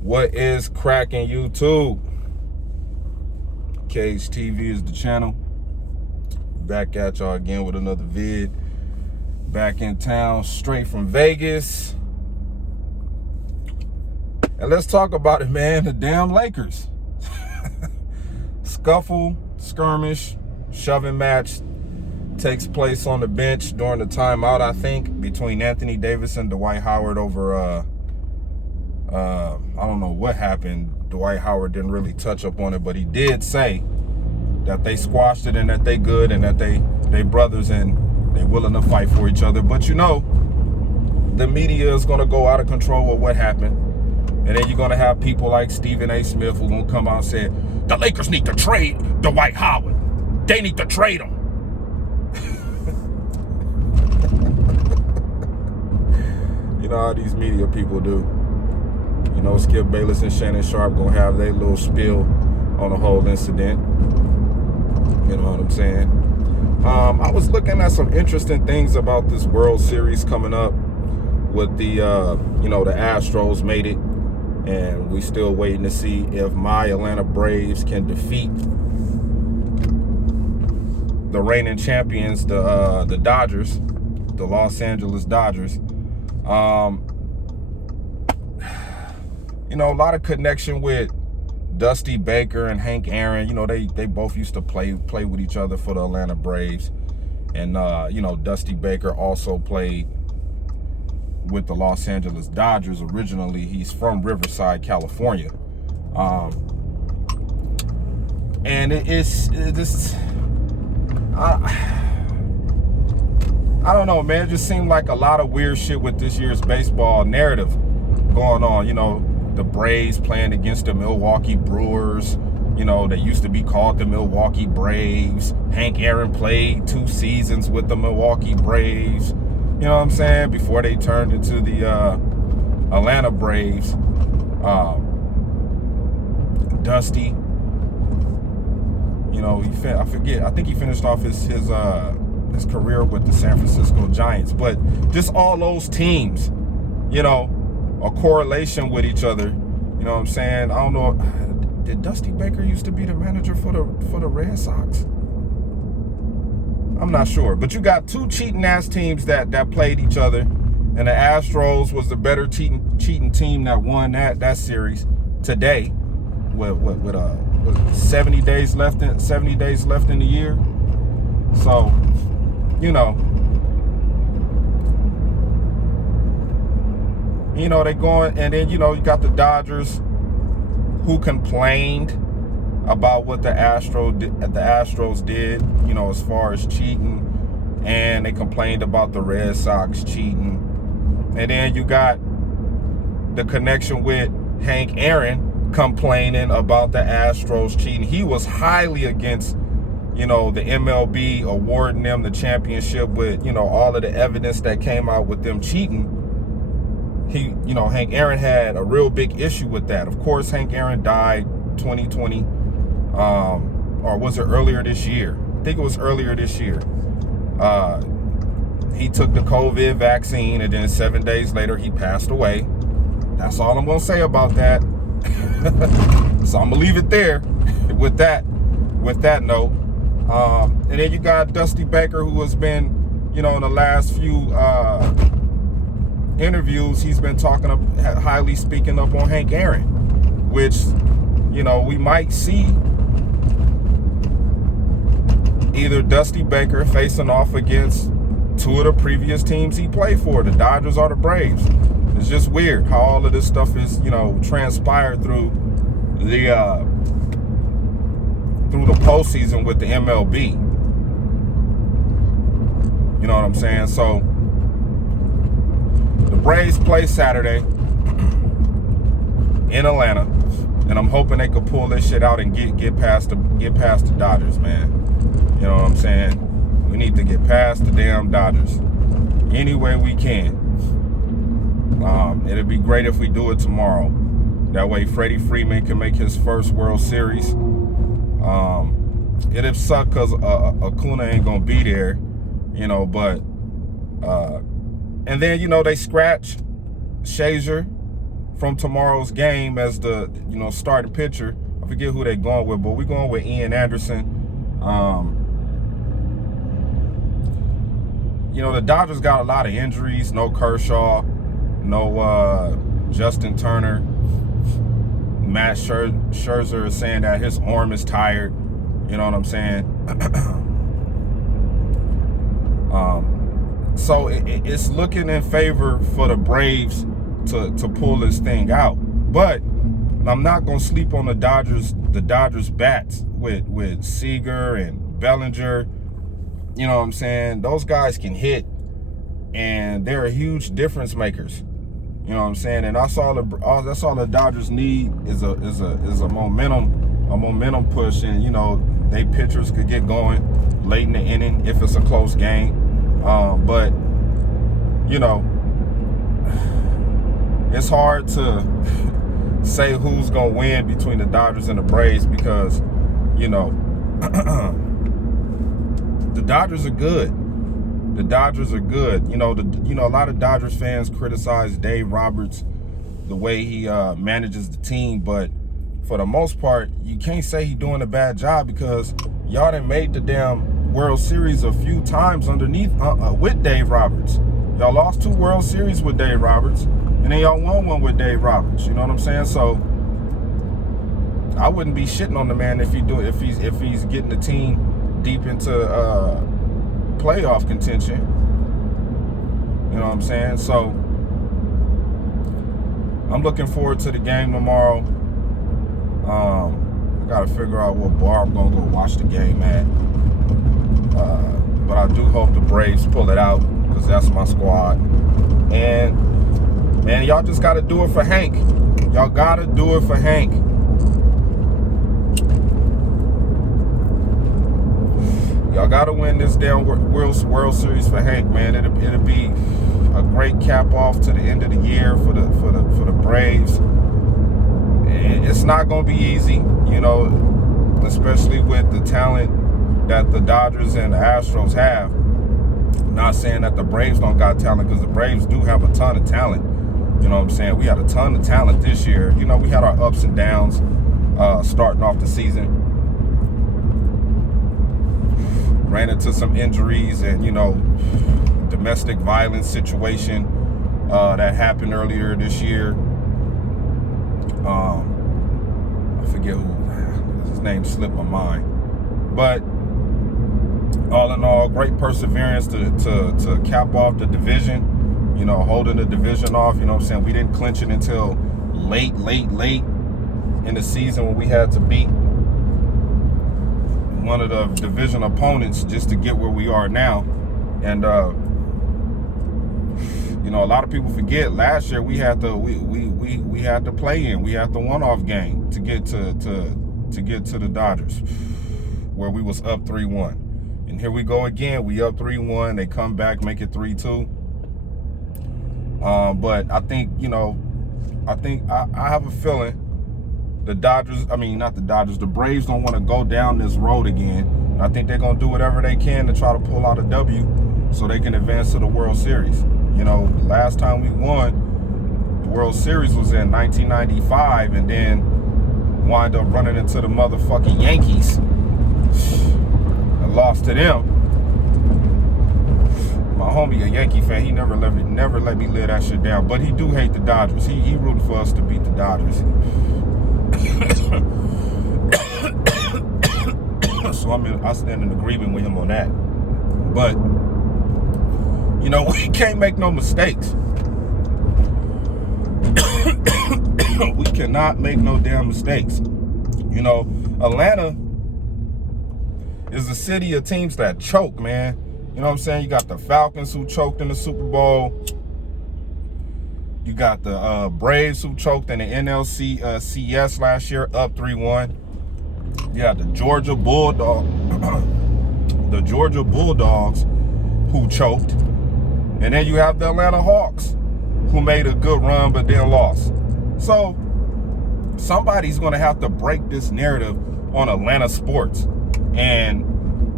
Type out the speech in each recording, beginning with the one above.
What is cracking, YouTube? Cage TV is the channel. Back at y'all again with another vid. Back in town, straight from Vegas. And let's talk about it, man. The damn Lakers. Scuffle, skirmish, shoving match takes place on the bench during the timeout, I think, between Anthony Davis and Dwight Howard over I don't know what happened. Dwight Howard didn't really touch up on it, but he did say that they squashed it and that they good and that they brothers and they willing to fight for each other. But you know, the media is going to go out of control with what happened. And then you're going to have people like Stephen A. Smith who going to come out and say, the Lakers need to trade Dwight Howard. They need to trade him. You know how these media people do. You know, Skip Bayless and Shannon Sharp gonna have their little spiel on the whole incident. You know what I'm saying? I was looking at some interesting things about this World Series coming up with the, you know, the Astros made it. And we still waiting to see if my Atlanta Braves can defeat the reigning champions, the Dodgers, the Los Angeles Dodgers. You know, a lot of connection with Dusty Baker and Hank Aaron. You know, they both used to play with each other for the Atlanta Braves. And, you know, Dusty Baker also played with the Los Angeles Dodgers. Originally, he's from Riverside, California. And it's I don't know, man. It just seemed like a lot of weird shit with this year's baseball narrative going on. You know, the Braves playing against the Milwaukee Brewers. You know, they used to be called the Milwaukee Braves. Hank Aaron played 2 seasons with the Milwaukee Braves. You know what I'm saying? Before they turned into the Atlanta Braves. Dusty, you know, I think he finished off his career with the San Francisco Giants. But just all those teams, you know, a correlation with each other. You know what I'm saying? I don't know. Did Dusty Baker used to be the manager for the Red Sox? I'm not sure. But you got 2 cheating ass teams that played each other, and the Astros was the better cheating team that won that series today with 70 days left in the year. So, you know, they going, and then, you know, you got the Dodgers who complained about what the Astros did, you know, as far as cheating, and they complained about the Red Sox cheating. And then you got the connection with Hank Aaron complaining about the Astros cheating. He was highly against, you know, the MLB awarding them the championship with, you know, all of the evidence that came out with them cheating. You know, Hank Aaron had a real big issue with that. Of course, Hank Aaron died 2020, or was it earlier this year? I think it was earlier this year. He took the COVID vaccine, and then 7 days later, he passed away. That's all I'm gonna say about that. So I'm gonna leave it there with that note. And then you got Dusty Baker, who has been, you know, in the last few interviews, he's been highly speaking up on Hank Aaron, which, you know, we might see either Dusty Baker facing off against 2 of the previous teams he played for, the Dodgers or the Braves. It's just weird how all of this stuff is, you know, transpired through the postseason with the MLB. You know what I'm saying? So the Braves play Saturday in Atlanta, and I'm hoping they could pull this shit out and get past the Dodgers, man. You know what I'm saying? We need to get past the damn Dodgers any way we can. It'd be great if we do it tomorrow. That way Freddie Freeman can make his first World Series. It'd suck because Acuna ain't gonna be there, you know, but and then, you know, they scratch Scherzer from tomorrow's game as the starting pitcher. I forget who they're going with, but we're going with Ian Anderson. The Dodgers got a lot of injuries. No Kershaw, no Justin Turner. Matt Scherzer is saying that his arm is tired. You know what I'm saying? So it's looking in favor for the Braves to pull this thing out. But I'm not gonna sleep on the Dodgers bats with Seager and Bellinger. You know what I'm saying? Those guys can hit, and they're huge difference makers. You know what I'm saying? And that's all the Dodgers need is a momentum push, and they pitchers could get going late in the inning if it's a close game. But it's hard to say who's gonna win between the Dodgers and the Braves because the Dodgers are good. The Dodgers are good. A lot of Dodgers fans criticize Dave Roberts, the way he manages the team, but for the most part, you can't say he's doing a bad job because y'all done made the damn World Series a few times with Dave Roberts. Y'all lost 2 World Series with Dave Roberts, and then y'all won one with Dave Roberts. You know what I'm saying? So I wouldn't be shitting on the man if he's getting the team deep into playoff contention. You know what I'm saying? So I'm looking forward to the game tomorrow. I gotta figure out what bar I'm gonna go watch the game at. But I do hope the Braves pull it out because that's my squad. And man, y'all just gotta do it for Hank. Y'all gotta do it for Hank. Y'all gotta win this damn World Series for Hank, man. It'll be a great cap off to the end of the year for the Braves. It's not gonna be easy, especially with the talent that the Dodgers and the Astros have. I'm not saying that the Braves don't got talent, because the Braves do have a ton of talent. You know what I'm saying? We had a ton of talent this year. We had our ups and downs starting off the season. Ran into some injuries and, domestic violence situation that happened earlier this year. I forget his name slipped my mind. But all in all, great perseverance to cap off the division, holding the division off. You know what I'm saying? We didn't clinch it until late in the season when we had to beat one of the division opponents just to get where we are now. And a lot of people forget last year we had to play in. We had the one-off game to get to the Dodgers, where we was up 3-1. And here we go again. We up 3-1. They come back, make it 3-2. But I think I have a feeling the Braves don't want to go down this road again. And I think they're going to do whatever they can to try to pull out a W so they can advance to the World Series. Last time we won the World Series was in 1995, and then wind up running into the motherfucking Yankees and lost to them. My homie, a Yankee fan, he never let me live that shit down. But he do hate the Dodgers. He rooting for us to beat the Dodgers. So I stand in agreement with him on that. But we can't make no mistakes. We cannot make no damn mistakes. Atlanta is a city of teams that choke, man. You know what I'm saying? You got the Falcons who choked in the Super Bowl. You got the Braves who choked in the NLCS last year, up 3-1. You got the Georgia Bulldogs who choked. And then you have the Atlanta Hawks who made a good run but then lost. So somebody's going to have to break this narrative on Atlanta sports. And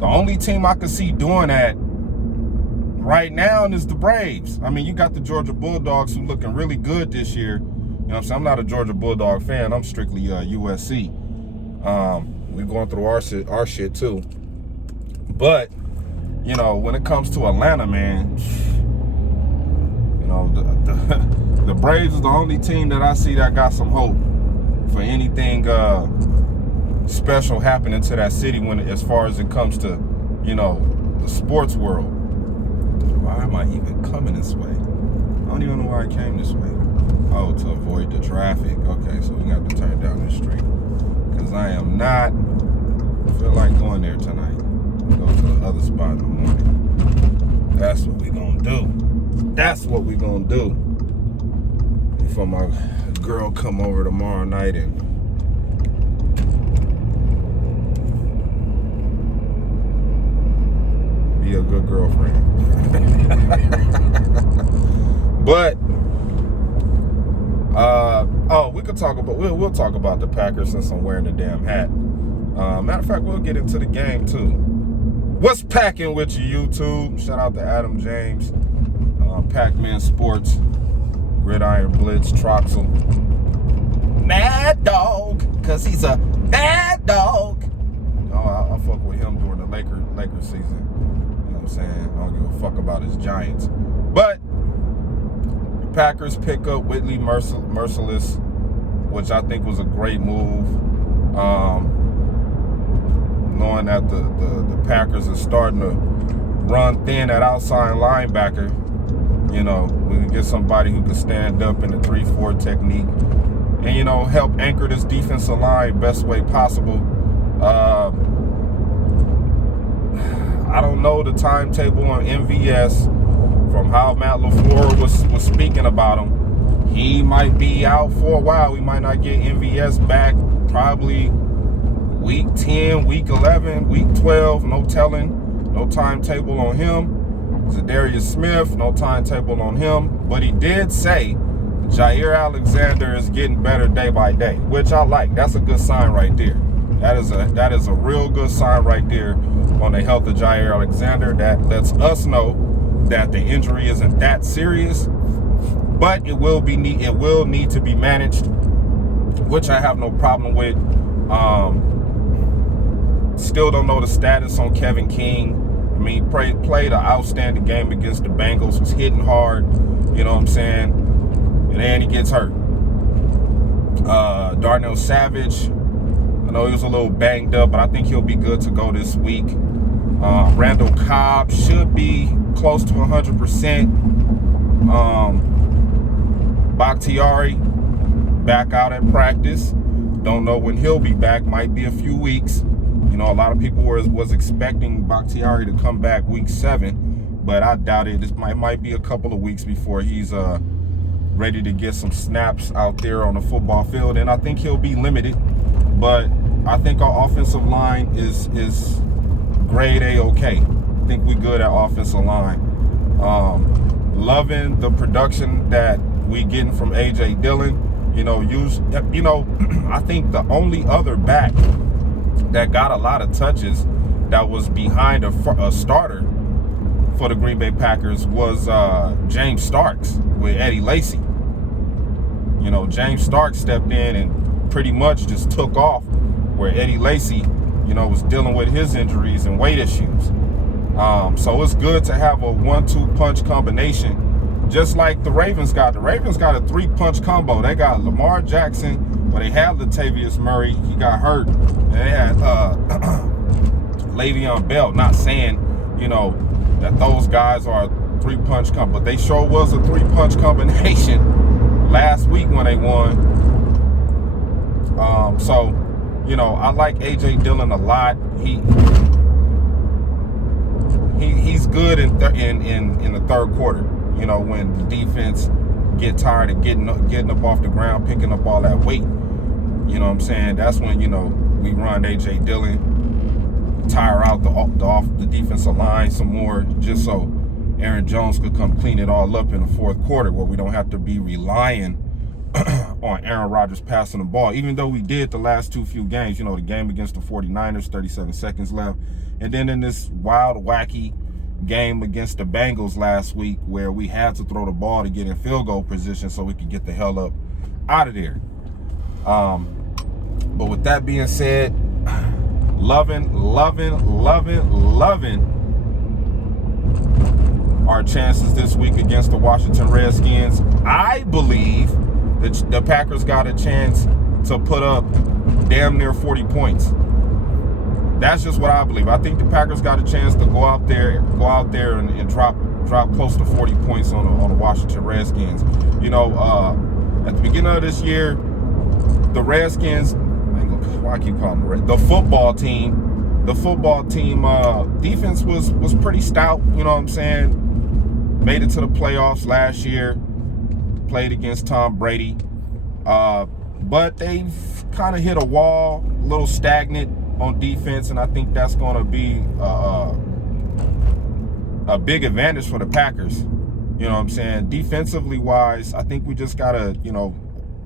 the only team I could see doing that right now is the Braves. I mean, you got the Georgia Bulldogs who looking really good this year. You know what I'm saying? I'm not a Georgia Bulldog fan. I'm strictly USC. We're going through our shit too. But, you know, when it comes to Atlanta, man, you know, the Braves is the only team that I see that got some hope for anything special happening to that city as far as it comes to, you know, the sports world. Why am I even coming this way? I don't even know why I came this way. Oh, to avoid the traffic. Okay, so we got to turn down this street because I am not feel like going there tonight. Go to the other spot in the morning. That's what we gonna do. That's what we gonna do. Before my girl come over tomorrow night and be a good girlfriend. But we could talk about we'll talk about the Packers since I'm wearing the damn hat. Matter of fact, we'll get into the game too. What's packing with you, YouTube? Shout out to Adam James, Pac-Man Sports, Gridiron Blitz, Troxel, Mad Dog, cause he's a bad dog. I fuck with him during the Lakers season. You know what I'm saying? I don't give a fuck about his Giants. But Packers pick up Whitney Mercilus, which I think was a great move. Knowing that the Packers are starting to run thin at outside linebacker, you know, we can get somebody who can stand up in the 3-4 technique and, you know, help anchor this defensive line best way possible. I don't know the timetable on MVS. From how Matt LaFleur was speaking about him, he might be out for a while. We might not get MVS back probably week 10, week 11, week 12, no telling, no timetable on him. Zadarius Smith, no timetable on him. But he did say Jaire Alexander is getting better day by day, which I like. That's a good sign right there. That is a real good sign right there on the health of Jaire Alexander. That lets us know that the injury isn't that serious, but it will need to be managed, which I have no problem with. Still don't know the status on Kevin King. I mean, played an outstanding game against the Bengals, was hitting hard, you know what I'm saying? And then he gets hurt. Darnell Savage, I know he was a little banged up, but I think he'll be good to go this week. Randall Cobb should be close to 100%. Bakhtiari back out at practice. Don't know when he'll be back. Might be a few weeks. You know, a lot of people was expecting Bakhtiari to come back week 7, but I doubt it. This might be a couple of weeks before he's ready to get some snaps out there on the football field, and I think he'll be limited. But I think our offensive line is grade A okay. I think we good at offensive line. Loving the production that we getting from AJ Dillon. I think the only other back that got a lot of touches that was behind a starter for the Green Bay Packers was James Starks with Eddie Lacy. You know, James Starks stepped in and pretty much just took off where Eddie Lacy, you know, was dealing with his injuries and weight issues. So it's good to have a 1-2 punch combination, just like the Ravens got. The Ravens got a 3-punch combo. They got Lamar Jackson, but they had Latavius Murray. He got hurt. And they had Le'Veon Bell. Not saying, you know, that those guys are a 3-punch combo, but they sure was a 3-punch combination last week when they won. So, you know, I like AJ Dillon a lot. He's good in the third quarter. You know, when the defense get tired of getting up off the ground, picking up all that weight. You know what I'm saying? That's when, you know, we run AJ Dillon, tire out the defensive line some more, just so Aaron Jones could come clean it all up in the fourth quarter, where we don't have to be relying on Aaron Rodgers passing the ball, even though we did the last few games. You know, the game against the 49ers, 37 seconds left. And then in this wild, wacky game against the Bengals last week, where we had to throw the ball to get in field goal position so we could get the hell up out of there. But with that being said, loving our chances this week against the Washington Redskins. I believe that the Packers got a chance to put up damn near 40 points. That's just what I believe. I think the Packers got a chance to go out there and drop close to 40 points on the Washington Redskins. You know, at the beginning of this year, the Redskins, why I keep calling them the football team defense was pretty stout, you know what I'm saying? Made it to the playoffs last year, played against Tom Brady. But they've kind of hit a wall, a little stagnant on defense, and I think that's going to be a big advantage for the Packers. You know what I'm saying? Defensively wise, I think we just got to, you know,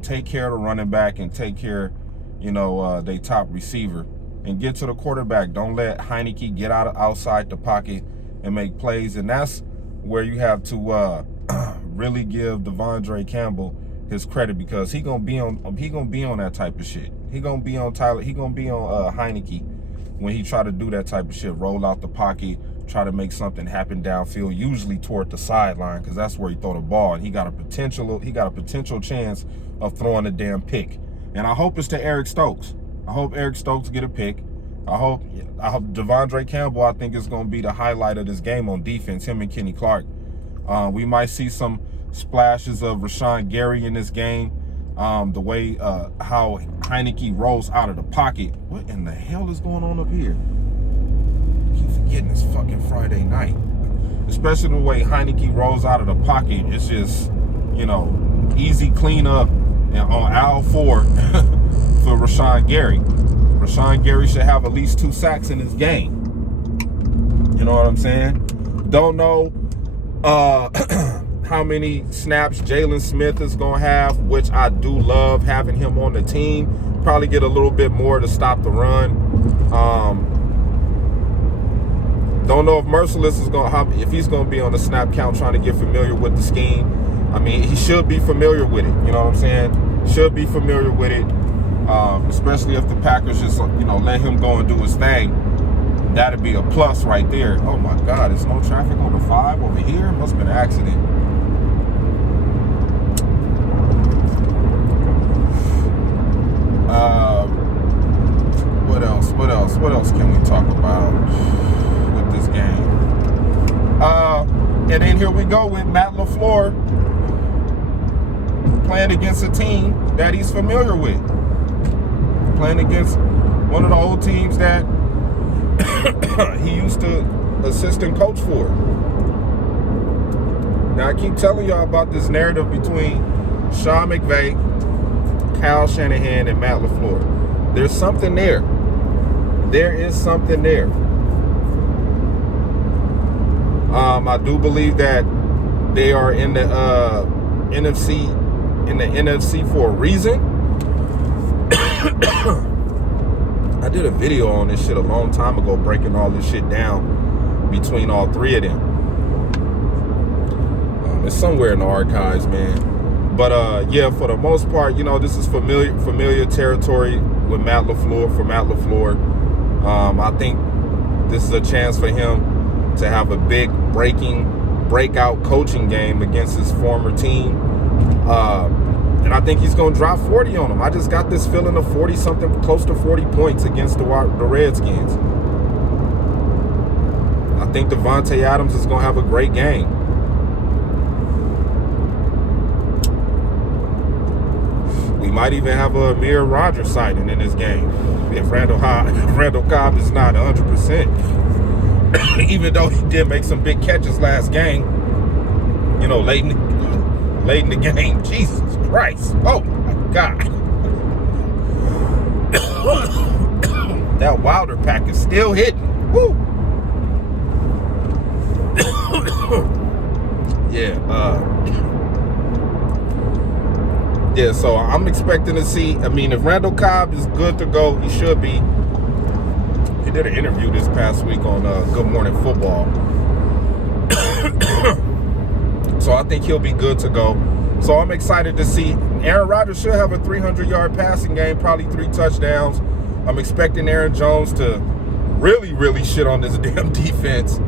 take care of the running back and take care, you know, their top receiver and get to the quarterback. Don't let Heineke get outside the pocket and make plays. And that's where you have to really give Devondre Campbell his credit, because he gonna be on that type of shit. He gonna be on Heineke when he try to do that type of shit. Roll out the pocket, try to make something happen downfield, usually toward the sideline, because that's where he throw the ball, and he got a potential chance of throwing a damn pick. And I hope it's to Eric Stokes. I hope Eric Stokes get a pick. I hope Devondre Campbell, I think, is going to be the highlight of this game on defense, him and Kenny Clark. We might see some splashes of Rashawn Gary in this game. The way how Heineke rolls out of the pocket. What in the hell is going on up here? I keep forgetting it's fucking Friday night. Especially the way Heineke rolls out of the pocket. It's just, you know, easy cleanup and on aisle 4 for Rashawn Gary. Rashawn Gary should have at least 2 sacks in his game. You know what I'm saying? Don't know how many snaps Jalen Smith is going to have, which I do love having him on the team. Probably get a little bit more to stop the run. Don't know if Merciless is if he's going to be on the snap count trying to get familiar with the scheme. I mean, he should be familiar with it. You know what I'm saying? Should be familiar with it. Especially if the Packers just, you know, let him go and do his thing. That'd be a plus right there. Oh my God, there's no traffic on the 5 over here. Must have been an accident. What else can we talk about with this game? And then here we go with Matt LaFleur playing against a team that he's familiar with. Playing against one of the old teams that he used to assistant coach for. Now, I keep telling y'all about this narrative between Sean McVay, Kyle Shanahan, and Matt LaFleur. There's something there. There is something there. I do believe that they are in the NFC for a reason. I did a video on this shit a long time ago, breaking all this shit down between all 3 of them. It's somewhere in the archives, man. But yeah, for the most part, you know, this is familiar territory with Matt LaFleur. For Matt LaFleur, I think this is a chance for him to have a big breakout coaching game against his former team. And I think he's going to drop 40 on them. I just got this feeling of 40-something, close to 40 points against the Redskins. I think Devontae Adams is going to have a great game. We might even have a Amir Rodgers sighting in this game if Randall Cobb is not 100%. Even though he did make some big catches last game, you know, late in the game. Jesus Christ. Oh, my God. That Wilder pack is still hitting. Woo. Yeah, so I'm expecting to see, I mean, if Randall Cobb is good to go, he should be. He did an interview this past week on Good Morning Football. So I think he'll be good to go. So I'm excited to see. Aaron Rodgers should have a 300-yard passing game, probably 3 touchdowns. I'm expecting Aaron Jones to really, really shit on this damn defense,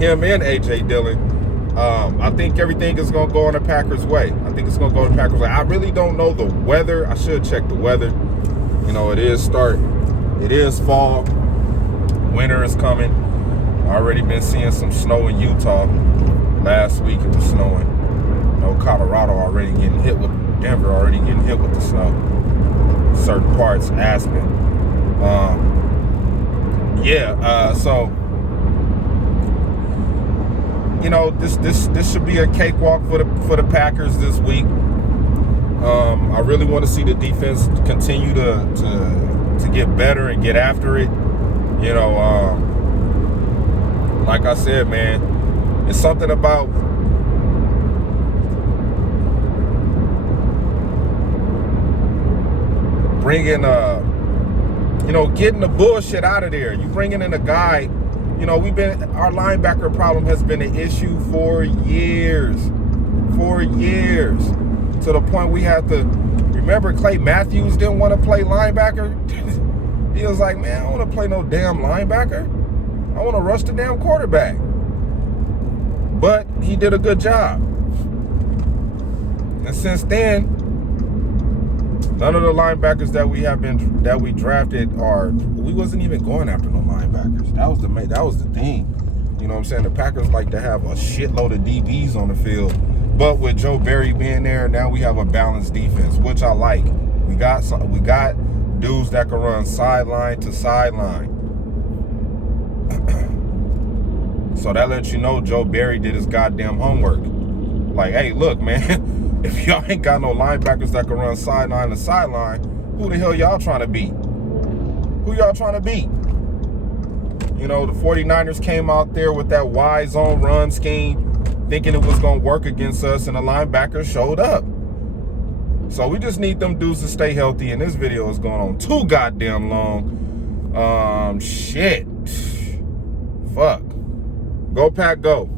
him and A.J. Dillon. I think everything is going to go in the Packers' way. I think it's going to go in the Packers' way. I really don't know the weather. I should check the weather. You know, it is fall. Winter is coming. I already been seeing some snow in Utah. Last week it was snowing. You know, Colorado already getting hit with, Denver already getting hit with the snow. Certain parts, Aspen. So you know, this should be a cakewalk for the Packers this week. I really want to see the defense continue to get better and get after it. You know, like I said, man, it's something about bringing getting the bullshit out of there. You bringing in a guy. You know, our linebacker problem has been an issue for years, to the point we had to, remember Clay Matthews didn't want to play linebacker? He was like, man, I don't want to play no damn linebacker. I want to rush the damn quarterback. But he did a good job. And since then, none of the linebackers that we drafted we wasn't even going after no linebackers. That was the thing. You know what I'm saying? The Packers like to have a shitload of DBs on the field. But with Joe Barry being there, now we have a balanced defense, which I like. We got dudes that can run sideline to sideline. So that lets you know Joe Barry did his goddamn homework. Like, hey, look, man, if y'all ain't got no linebackers that can run sideline to sideline, who the hell y'all trying to beat? Who y'all trying to beat? You know, the 49ers came out there with that Y zone run scheme, thinking it was going to work against us, and the linebackers showed up. So we just need them dudes to stay healthy, and this video is going on too goddamn long. Shit. Fuck. Go Pack, go.